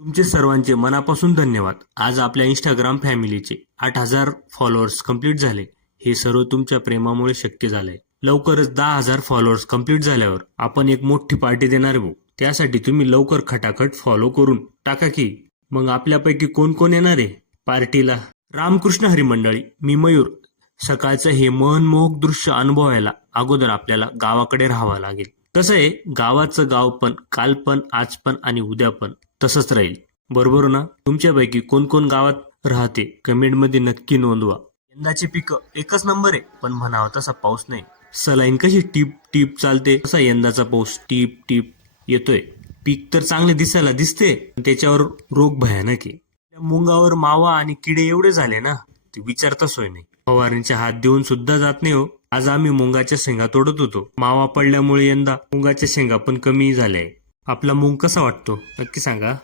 तुमचे सर्वांचे मनापासून धन्यवाद. आज आपल्या इंस्टाग्राम फॅमिलीचे 8,000 फॉलोअर्स कंप्लीट झाले. हे सर्व तुमच्या प्रेमामुळे शक्य झालंय. लवकरच 10,000 फॉलोअर्स कंप्लीट झाल्यावर आपण एक मोठी पार्टी देणार भाऊ. त्यासाठी तुम्ही लवकर खटाखट फॉलो करून टाका की. मग आपल्यापैकी कोण कोण येणार आहे पार्टीला? रामकृष्ण हरी मंडळी, मी मयूर. सकाळचं हे मनमोहक दृश्य अनुभवायला अगोदर आपल्याला गावाकडे राहावं लागेल. कसं आहे, गावाचं गाव पण काल पण आज पण आणि उद्या पण तसंच राहील. बरोबर ना? तुमच्यापैकी कोण कोण गावात राहते कमेंटमध्ये नक्की नोंदवा. यंदाची पिकं एकच नंबर आहे, पण म्हणावं तसा पाऊस नाही. सलाईन कशी टीप टीप चालते तसा यंदाचा पाऊस टीप टीप येतोय. पीक तर चांगले दिसायला दिसते, पण त्याच्यावर रोग भयानक आहे. त्या मुंगावर मावा आणि किडे एवढे झाले ना, ते विचारता सोय नाही. फवारणीचे हात देऊन सुद्धा जात नाही हो. आज आम्ही मुंगाच्या शेंगा तोडत होतो. मावा पडल्यामुळे यंदा मुंगाच्या शेंगा पण कमी झाल्या आहे. आपला मूग कसा वाटतो नक्की सांगा.